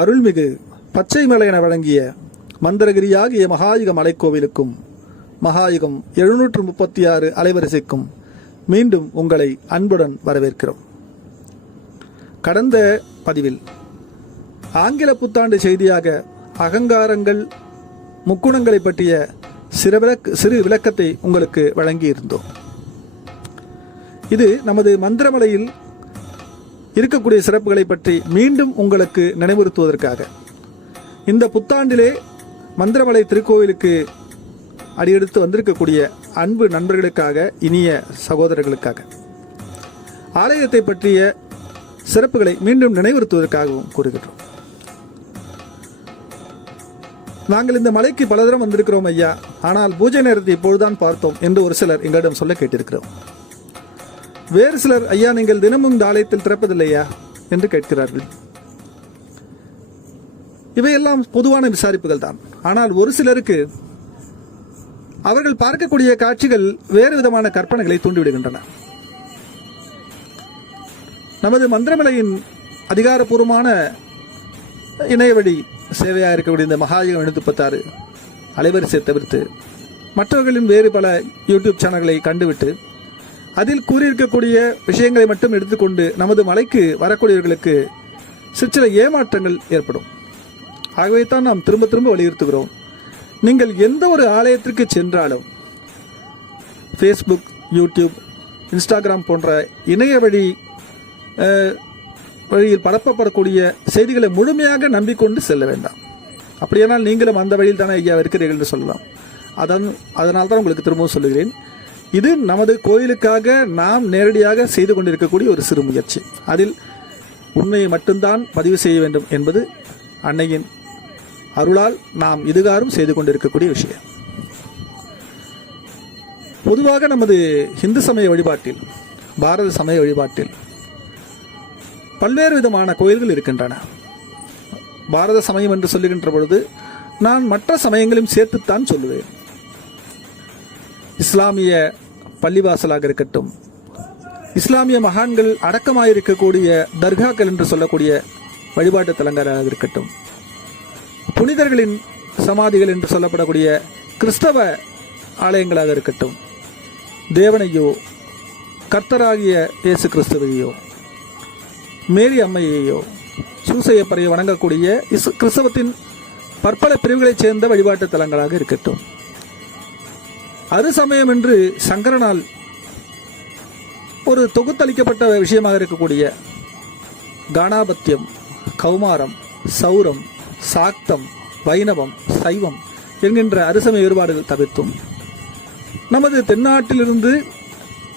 அருள்மிகு பச்சை மலை என வழங்கிய மந்திரகிரியாகிய மகாயுக மலைக்கோவிலுக்கும் மகாயுகம் எழுநூற்று முப்பத்தி ஆறு அலைவரிசைக்கும் மீண்டும் உங்களை அன்புடன் வரவேற்கிறோம். கடந்த பதிவில் ஆங்கில புத்தாண்டு செய்தியாக அகங்காரங்கள் முக்குணங்களை பற்றிய சிறு விளக் சிறு விளக்கத்தை உங்களுக்கு வழங்கியிருந்தோம். இது நமது மந்திரமலையில் இருக்கக்கூடிய சிறப்புகளை பற்றி மீண்டும் உங்களுக்கு நினைவுறுத்துவதற்காக. இந்த புத்தாண்டிலே மந்திரமலை திருக்கோவிலுக்கு அடியெடுத்து வந்திருக்கக்கூடிய அன்பு நண்பர்களுக்காக இனிய சகோதரர்களுக்காக. ஆலயத்தை பற்றிய சிறப்புகளை மீண்டும் நினைவுறுத்துவதற்காகவும் கூறுகின்றோம். நாங்கள் இந்த மலைக்கு பல தரம் வந்திருக்கிறோம் ஐயா. ஆனால் பூஜை நேரத்தை இப்பொழுதுதான் பார்த்தோம் என்று ஒரு சிலர் எங்களிடம் சொல்ல கேட்டிருக்கிறோம். வேறு சிலர் ஐயா நீங்கள் தினமும் இந்த ஆலயத்தில் திறப்பதில்லையா? என்று கேட்கிறார்கள். இவையெல்லாம் பொதுவான விசாரிப்புகள் தான். ஆனால் ஒரு சிலருக்கு அவர்கள் பார்க்கக்கூடிய காட்சிகள் வேறு விதமான கற்பனைகளை தூண்டிவிடுகின்றன. நமது மந்திரமலையின் அதிகாரப்பூர்வமான இணையவழி சேவையாக இருக்கக்கூடிய இந்த மகாயுகம் எழுநூத்தி முப்பத்தாறு அலைவரிசையை தவிர்த்து மற்றவர்களின் வேறு பல யூடியூப் சேனல்களை கண்டுவிட்டு அதில் கூறியிருக்கக்கூடிய விஷயங்களை மட்டும் எடுத்துக்கொண்டு நமது மலைக்கு வரக்கூடியவர்களுக்கு சிற்சில ஏமாற்றங்கள் ஏற்படும். ஆகவே தான் நாம் திரும்ப திரும்ப வலியுறுத்துகிறோம். நீங்கள் எந்த ஒரு ஆலயத்திற்கு சென்றாலும் ஃபேஸ்புக் யூடியூப் இன்ஸ்டாகிராம் போன்ற இணைய வழி வழியில் பரப்பப்படக்கூடிய செய்திகளை முழுமையாக நம்பிக்கொண்டு செல்ல வேண்டாம். அப்படியானால் நீங்களும் அந்த வழியில் தானே ஐயா இருக்கிறீர்கள் என்று சொல்லலாம். அதன் அதனால் தான் உங்களுக்கு திரும்பவும் சொல்லுகிறேன். இது நமது கோயிலுக்காக நாம் நேரடியாக செய்து கொண்டிருக்கக்கூடிய ஒரு சிறு முயற்சி. அதில் உண்மையை மட்டும்தான் பதிவு செய்ய வேண்டும் என்பது அன்னையின் அருளால் நாம் இதுகாரும் செய்து கொண்டிருக்கக்கூடிய விஷயம். பொதுவாக நமது இந்து சமய வழிபாட்டில் பாரத சமய வழிபாட்டில் பல்வேறு விதமான கோயில்கள் இருக்கின்றன. பாரத சமயம் என்று சொல்லுகின்ற பொழுது நான் மற்ற சமயங்களையும் சேர்த்துத்தான் சொல்லுவேன். இஸ்லாமிய பள்ளிவாசலாக இருக்கட்டும். இஸ்லாமிய மகான்கள் அடக்கமாயிருக்கக்கூடிய தர்காக்கள் என்று சொல்லக்கூடிய வழிபாட்டு தலங்களாக இருக்கட்டும். புனிதர்களின் சமாதிகள் என்று சொல்லப்படக்கூடிய கிறிஸ்தவ ஆலயங்களாக இருக்கட்டும். தேவனையோ கர்த்தராகிய இயேசு கிறிஸ்துவையோ மேரி அம்மையையோ சூசையப்பறையை வணங்கக்கூடிய இஸ் கிறிஸ்தவத்தின் பற்பல பிரிவுகளைச் சேர்ந்த வழிபாட்டு தலங்களாக இருக்கட்டும். அது சமயம் என்று சங்கரனால் ஒரு தொகுத்தளிக்கப்பட்ட விஷயமாக இருக்கக்கூடிய கானாபத்தியம் கௌமாரம் சௌரம் சாக்தம் வைணவம் சைவம் என்கின்ற அரிசமய வேறுபாடுகள் தவிர்த்தும். நமது தென்னாட்டிலிருந்து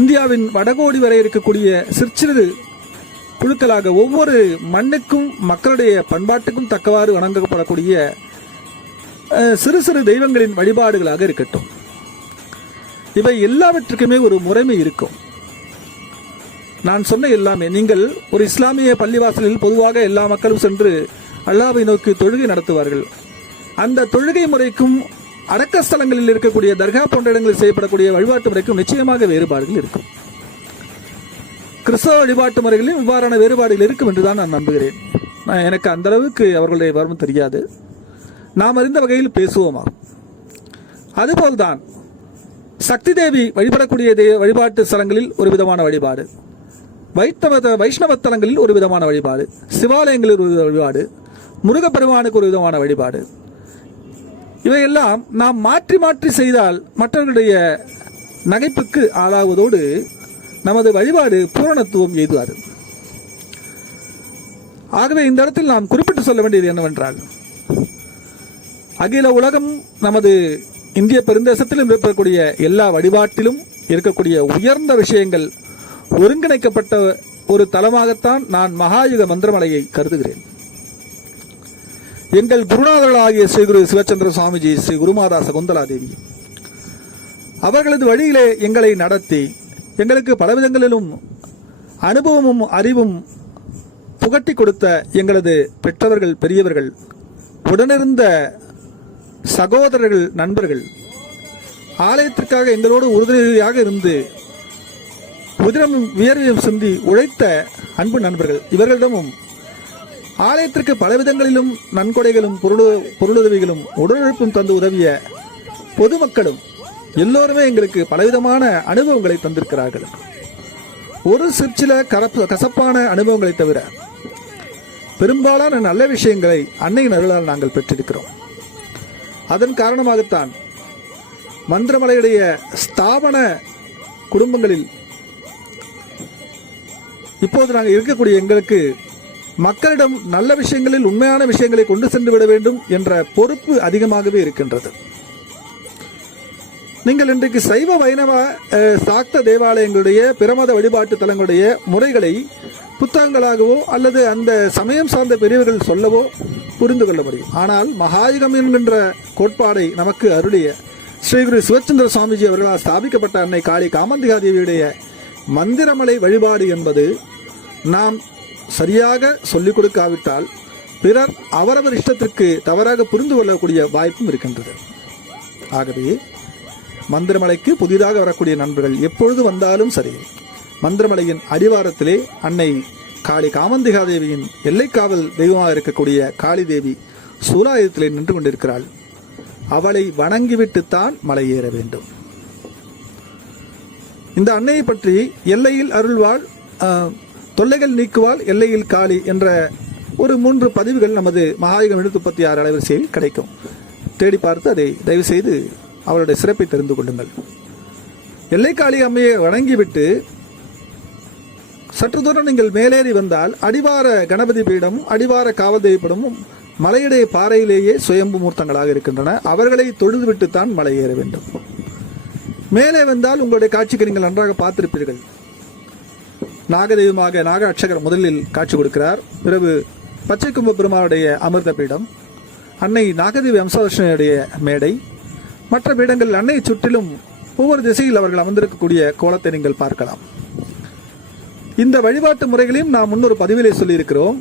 இந்தியாவின் வடகோடி வரை இருக்கக்கூடிய சிற்சிறு குழுக்களாக ஒவ்வொரு மண்ணுக்கும் மக்களுடைய பண்பாட்டுக்கும் தக்கவாறு வணங்கப்படக்கூடிய சிறு சிறு தெய்வங்களின் வழிபாடுகளாக இருக்கட்டும். இவை எல்லாவற்றுக்குமே ஒரு முறைமை இருக்கும். நான் சொன்ன எல்லாமே நீங்கள் ஒரு இஸ்லாமிய பள்ளிவாசலில் பொதுவாக எல்லா மக்களும் சென்று அல்லாவை நோக்கி தொழுகை நடத்துவார்கள். அந்த தொழுகை முறைக்கும் அடக்க ஸ்தலங்களில் இருக்கக்கூடிய தர்கா போன்ற இடங்களில் செய்யப்படக்கூடிய வழிபாட்டு முறைக்கும் நிச்சயமாக வேறுபாடுகள் இருக்கும். கிறிஸ்தவ வழிபாட்டு முறைகளிலும் இவ்வாறான வேறுபாடுகள் இருக்கும் என்று தான் நான் நம்புகிறேன். நான் எனக்கு அந்த அளவுக்கு அவர்களுடைய வரும் தெரியாது. நாம் அறிந்த வகையில் பேசுவோமா அதுபோல்தான் சக்தி தேவி வழிபடக்கூடிய வழிபாட்டு ஸ்தலங்களில் ஒரு விதமான வழிபாடு. வைத்தவ வைஷ்ணவ தலங்களில் ஒரு விதமான வழிபாடு. சிவாலயங்களில் ஒரு வழிபாடு. முருகப்பெருமானுக்கு ஒரு விதமான வழிபாடு. இவையெல்லாம் நாம் மாற்றி மாற்றி செய்தால் மற்றவர்களுடைய நகைப்புக்கு ஆளாவதோடு நமது வழிபாடு பூரணத்துவம் எய்துவாது. ஆகவே இந்த இடத்தில் நாம் குறிப்பிட்டு சொல்ல வேண்டியது என்னவென்றால் அகில உலகம் நமது இந்திய பெருந்தேசத்திலும் இருக்கக்கூடிய எல்லா வழிபாட்டிலும் இருக்கக்கூடிய உயர்ந்த விஷயங்கள் ஒருங்கிணைக்கப்பட்ட ஒரு தலமாகத்தான் நான் மகாயுக மந்திரமலையை கருதுகிறேன். எங்கள் குருநாதர்களாகிய ஸ்ரீ குரு சிவச்சந்திர சுவாமிஜி ஸ்ரீ குருமாதா சகுந்தலா தேவி அவர்களது வழியிலே எங்களை நடத்தி எங்களுக்கு பலவிதங்களிலும் அனுபவமும் அறிவும் புகட்டி கொடுத்த எங்களது பெற்றவர்கள் பெரியவர்கள் உடனிருந்த சகோதரர்கள் நண்பர்கள் ஆலயத்திற்காக எங்களோடு உறுதுணையாக இருந்து உதிரமும் வியர்வையும் சிந்தி உழைத்த அன்பு நண்பர்கள் இவர்களிடமும் ஆலயத்திற்கு பலவிதங்களிலும் நன்கொடைகளும் பொருள் பொருளுதவிகளும் உடலுழைப்பும் தந்து உதவிய பொதுமக்களும் எல்லோருமே எங்களுக்கு பலவிதமான அனுபவங்களை தந்திருக்கிறார்கள். ஒரு சிற்சில கரப்பு கசப்பான அனுபவங்களை தவிர பெரும்பாலான நல்ல விஷயங்களை அன்னையின் அருளால் நாங்கள் பெற்றிருக்கிறோம். அதன் காரணமாகத்தான் மந்திரமலையுடைய ஸ்தாபன குடும்பங்களில் இப்போது நாங்கள் இருக்கக்கூடிய எங்களுக்கு மக்களிடம் நல்ல விஷயங்களில் உண்மையான விஷயங்களை கொண்டு சென்று விட வேண்டும் என்ற பொறுப்பு அதிகமாகவே இருக்கின்றது. நீங்கள் இன்றைக்கு சைவ வைணவ சாக்த தேவாலயங்களுடைய பிரமத வழிபாட்டு தலங்களுடைய முறைகளை புத்தகங்களாகவோ அல்லது அந்த சமயம் சார்ந்த பெரியவர்கள் சொல்லவோ புரிந்து கொள்ள முடியும். ஆனால் மகாயுகம் என்கின்ற கோட்பாடை நமக்கு அருளிய ஸ்ரீ குரு சிவச்சந்திர சுவாமிஜி அவர்களால் ஸ்தாபிக்கப்பட்ட அன்னை காளி காமந்திகா தேவியுடைய மந்திரமலை வழிபாடு என்பது நாம் சரியாக சொல்லிக் கொடுக்காவிட்டால் பிறர் அவரவர் இஷ்டத்திற்கு தவறாக புரிந்து கொள்ளக்கூடிய வாய்ப்பும் இருக்கின்றது. ஆகவே மந்திரமலைக்கு புதிதாக வரக்கூடிய நண்பர்கள் எப்பொழுது வந்தாலும் சரி மந்திரமலையின் அடிவாரத்திலே அன்னை காளி காமந்திகா தேவியின் எல்லைக்காவல் தெய்வமாக இருக்கக்கூடிய காளி தேவி சூலாயுதத்திலே நின்று கொண்டிருக்கிறாள். அவளை வணங்கிவிட்டுத்தான் மலை ஏற வேண்டும். இந்த அன்னையை பற்றி எல்லையில் அருள்வாள் தொல்லைகள் நீக்குவாள் எல்லையில் காளி என்ற ஒரு மூன்று பதிவுகள் நமது மகாயுகம் எழுநூத்தி முப்பத்தி ஆறு அலைவரிசையில் கிடைக்கும். தேடி பார்த்து அதை தயவு செய்து அவளுடைய சிறப்பை தெரிந்து கொள்ளுங்கள். எல்லைக்காளி அம்மையை வணங்கிவிட்டு சற்று தூரம் நீங்கள் மேலேறி வந்தால் அடிவார கணபதி பீடம் அடிவார காவல் தெய்வ பீடமும் மலையுடைய பாறையிலேயே சுயம்பு மூர்த்தங்களாக இருக்கின்றன. அவர்களை தொழுதுவிட்டுத்தான் மலை ஏற வேண்டும். மேலே வந்தால் உங்களுடைய காட்சிக்கு நீங்கள் நன்றாக பார்த்திருப்பீர்கள். நாகதெய்வமாக நாக அட்சகர் முதலில் காட்சி கொடுக்கிறார். பிறகு பச்சை கும்ப பெருமாளுடைய அமிர்த பீடம் அன்னை நாகதேவி அம்சதர்ஷனுடைய மேடை. மற்ற பீடங்கள் அன்னை சுற்றிலும் ஒவ்வொரு திசையில் அவர்கள் அமர்ந்திருக்கக்கூடிய கோலத்தை நீங்கள் பார்க்கலாம். இந்த வழிபாட்டு முறைகளையும் நாம் முன்னொரு பதிவிலே சொல்லியிருக்கிறோம்.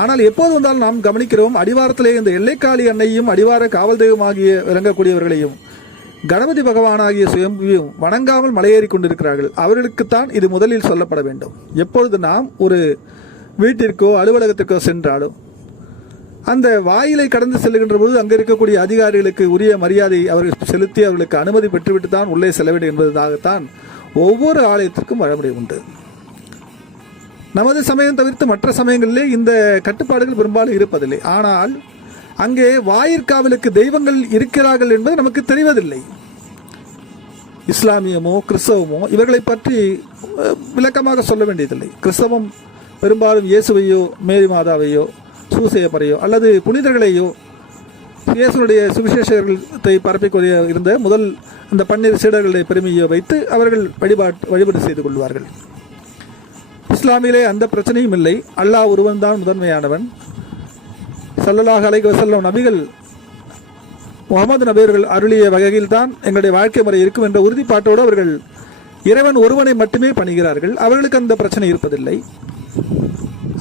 ஆனால் எப்போது வந்தாலும் நாம் கவனிக்கிறோம் அடிவாரத்திலே இந்த எல்லைக்காளி அன்னையும் அடிவார காவல் தெய்வமாகிய விளங்கக்கூடியவர்களையும் கணபதி பகவானாகிய சுயம்பியும் வணங்காமல் மலையேறி கொண்டிருக்கிறார்கள். அவர்களுக்குத்தான் இது முதலில் சொல்லப்பட வேண்டும். எப்பொழுது நாம் ஒரு வீட்டிற்கோ அலுவலகத்திற்கோ சென்றாலும் அந்த வாயிலை கடந்து செல்லுகின்ற போது அங்கே இருக்கக்கூடிய அதிகாரிகளுக்கு உரிய மரியாதை அவர்கள் செலுத்தி அவர்களுக்கு அனுமதி பெற்றுவிட்டு தான் உள்ளே செல்ல வேண்டும் என்பதாகத்தான் ஒவ்வொரு ஆலயத்திற்கும் வழிமுறை உண்டு. நமது சமயம் தவிர்த்து மற்ற சமயங்களிலே இந்த கட்டுப்பாடுகள் பெரும்பாலும் இருப்பதில்லை. ஆனால் அங்கே வாயிற்காவலுக்கு தெய்வங்கள் இருக்கிறார்கள் என்பது நமக்கு தெரிவதில்லை. இஸ்லாமியமோ கிறிஸ்தவமோ இவர்களை பற்றி விளக்கமாக சொல்ல வேண்டியதில்லை. கிறிஸ்தவம் பெரும்பாலும் இயேசுவையோ மேரி மாதாவையோ சூசையப்பரையோ அல்லது புனிதர்களையோ இயேசுனுடைய சுவிசேஷத்தை பரப்பிக்கூடிய இருந்த முதல் அந்த பன்னிரு சீடர்களுடைய பெருமையை வைத்து அவர்கள் வழிபாட்டு வழிபாடு செய்து கொள்வார்கள். இஸ்லாமிலே அந்த பிரச்சனையும் இல்லை. அல்லாஹ் ஒருவன் தான் முதன்மையானவன். சல்லல்லாஹு அலைக்கு செல்லும் நபிகள் முகமது நபியர்கள் அருளிய வகையில் தான் எங்களுடைய வாழ்க்கை முறை இருக்கும் என்ற உறுதிப்பாட்டோடு அவர்கள் இறைவன் ஒருவனை மட்டுமே பணிகிறார்கள். அவர்களுக்கு அந்த பிரச்சனை இருப்பதில்லை.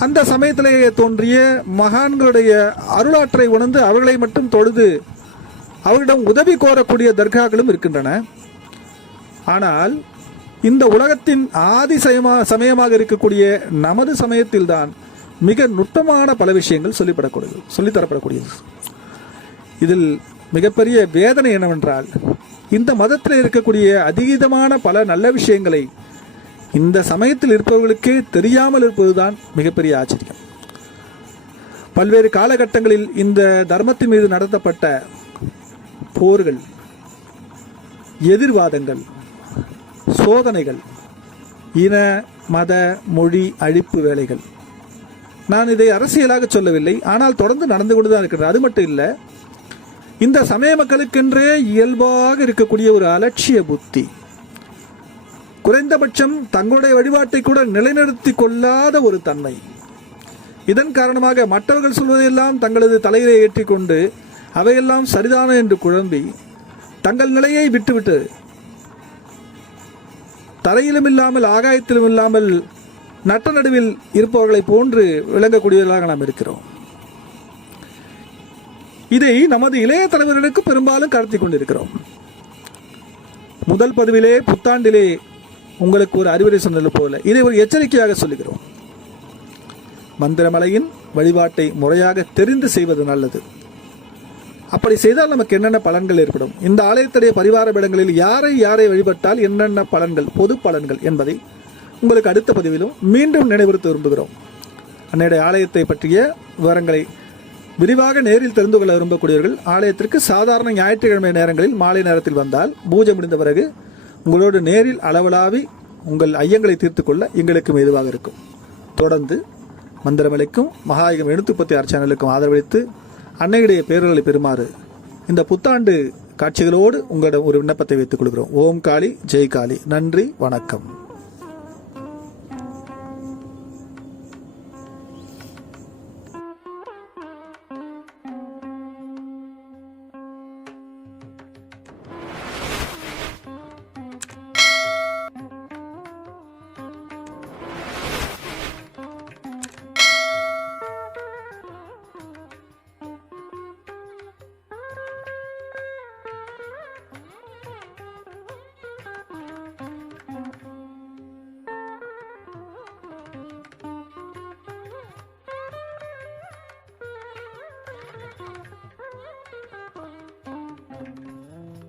அந்த சமயத்திலேயே தோன்றிய மகான்களுடைய அருளாற்றை உணர்ந்து அவர்களை மட்டும் தொழுது அவர்களிடம் உதவி கோரக்கூடிய தர்காக்களும் இருக்கின்றன. ஆனால் இந்த உலகத்தின் ஆதி சமயமா சமயமாக இருக்கக்கூடிய நமது சமயத்தில்தான் மிக நுட்பமான பல விஷயங்கள் சொல்லிப்படக்கூடியது சொல்லித்தரப்படக்கூடியது. இதில் மிகப்பெரிய வேதனை என்னவென்றால் இந்த மதத்தில் இருக்கக்கூடிய அதீதமான பல நல்ல விஷயங்களை இந்த சமயத்தில் இருப்பவர்களுக்கே தெரியாமல் இருப்பதுதான் மிகப்பெரிய ஆச்சரியம். பல்வேறு காலகட்டங்களில் இந்த தர்மத்தின் மீது நடத்தப்பட்ட போர்கள் எதிர்வாதங்கள் சோதனைகள் இன மத மொழி அழிப்பு வேலைகள். நான் இதை அரசியலாக சொல்லவில்லை. ஆனால் தொடர்ந்து நடந்து கொண்டு தான் இருக்கிறது. அது மட்டும் இல்லை இந்த சமய மக்களுக்கென்றே இயல்பாக இருக்கக்கூடிய ஒரு அலட்சிய புத்தி. குறைந்தபட்சம் தங்களுடைய வழிபாட்டை கூட நிலைநிறுத்தி கொள்ளாத ஒரு தன்மை. இதன் காரணமாக மற்றவர்கள் சொல்வதையெல்லாம் தங்களது தலையிலே ஏற்றிக்கொண்டு அவையெல்லாம் சரிதானோ என்று குழம்பி தங்கள் நிலையை விட்டுவிட்டு தரையிலும் இல்லாமல் ஆகாயத்திலும் இல்லாமல் நட்ட நடுவில் இருப்பவர்களை போன்று விளங்கக்கூடியவர்களாக நாம் இருக்கிறோம். இதை நமது இளைய தலைவர்களுக்கு பெரும்பாலும் கடத்தி கொண்டிருக்கிறோம். முதல் பதிவிலே புத்தாண்டிலே உங்களுக்கு ஒரு அறிவுரை சொன்னது போல இதை ஒரு எச்சரிக்கையாக சொல்லுகிறோம். மந்திரமலையின் வழிபாட்டை முறையாக தெரிந்து செய்வது நல்லது. அப்படி செய்தால் நமக்கு என்னென்ன பலன்கள் ஏற்படும்? இந்த ஆலயத்துடைய பரிவார இடங்களில் யாரை யாரை வழிபட்டால் என்னென்ன பலன்கள் பொது பலன்கள் என்பதை உங்களுக்கு அடுத்த பதிவிலும் மீண்டும் நினைவுறுத்த விரும்புகிறோம். அன்னையுடைய ஆலயத்தை பற்றிய விவரங்களை விரிவாக நேரில் தெரிந்து கொள்ள விரும்பக்கூடியவர்கள் ஆலயத்திற்கு சாதாரண ஞாயிற்றுக்கிழமை நேரங்களில் மாலை நேரத்தில் வந்தால் பூஜை முடிந்த பிறகு உங்களோடு நேரில் அளவலாவி உங்கள் ஐயங்களை தீர்த்து கொள்ள எதுவாக இருக்கும். தொடர்ந்து மந்திரமலைக்கும் மகாயுகம் எழுத்துப்பத்தி சேனலுக்கும் ஆதரவளித்து அன்னையுடைய பேரர்களை பெறுமாறு இந்த புத்தாண்டு காட்சிகளோடு உங்களிடம் ஒரு விண்ணப்பத்தை வைத்துக் கொள்கிறோம். ஓம் காளி ஜெய் காளி. நன்றி வணக்கம்.